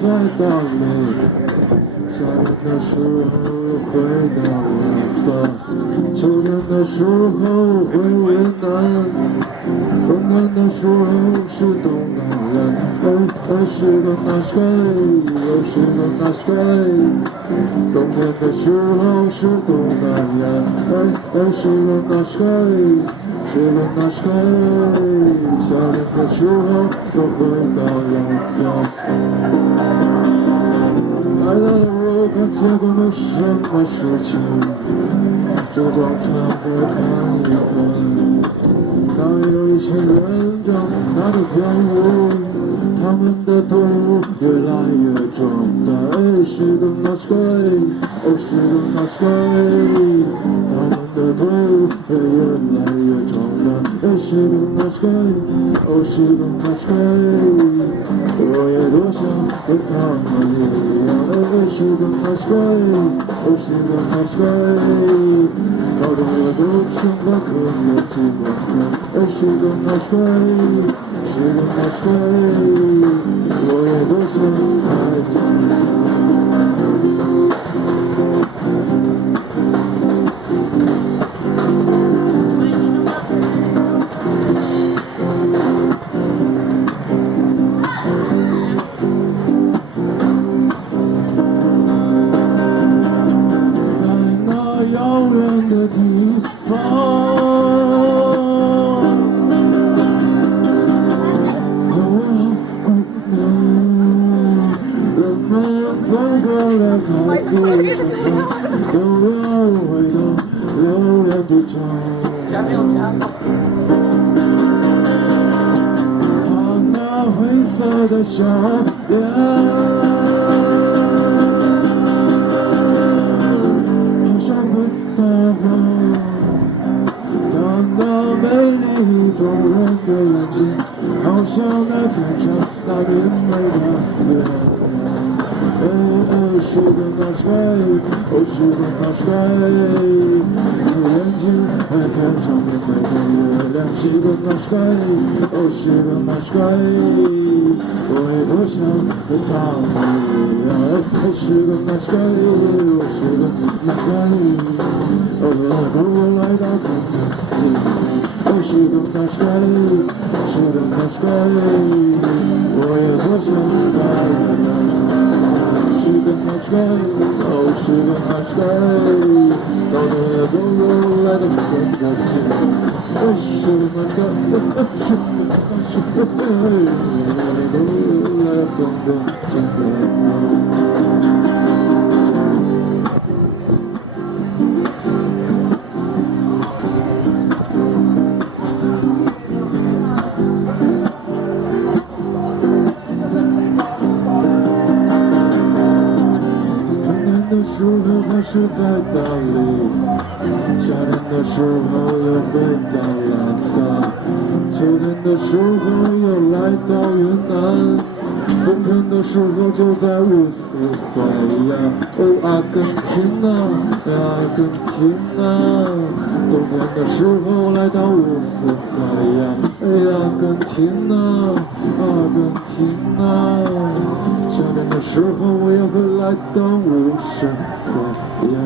在大理。夏天的时候回到远方，秋天的时候回云南，冬天的时候是东南亚。是个那 sky， 是个那 sky， 冬天的时候是东南亚。是个那 sky， 是个那 sky， 夏天的时候又回到远方。来到了我看见过的什么事情，这个广场再看一看，那有一群人正在那跳舞，他们的队伍越来越壮大。是个那 sky， 是个那 sky， 他们的队伍越来越壮大。是个那 sky， 是个那 sky， 我也多想跟他们一样。是个那 sky， 是个那 sky， 高中我都上过课没记过课。是个那 sky， 是个那 sky， 我也多想爱着。遥远的地方，有我姑娘，人们走过了太多的地方，都要回到留恋的家。他那灰色的笑脸，美丽动人的眼睛，好像那天上那明媚的月亮。是个那 sky， 是个那 sky， 你眼睛在天上明媚的月亮。是个那 sky， 是个那 sky， 我也多想跟他们一样。是个那 sky， 是个那 sky， 我来到空中。是个那 sky， 是个那 sky， 我也多想爱人。是个那 sky， 是个那 sky， 到头也都有来到空中心。是个那 sky， 是个那 sky， 都有来到空中心。时候还是在大理，夏天的时候又回到拉萨，秋天的时候又来到云南，冬天的时候就在乌斯怀亚。阿根廷啊，阿根廷啊，冬天的时候来到乌斯怀亚。阿根廷啊，阿根廷啊，夏天的时候我也会来到乌斯怀亚。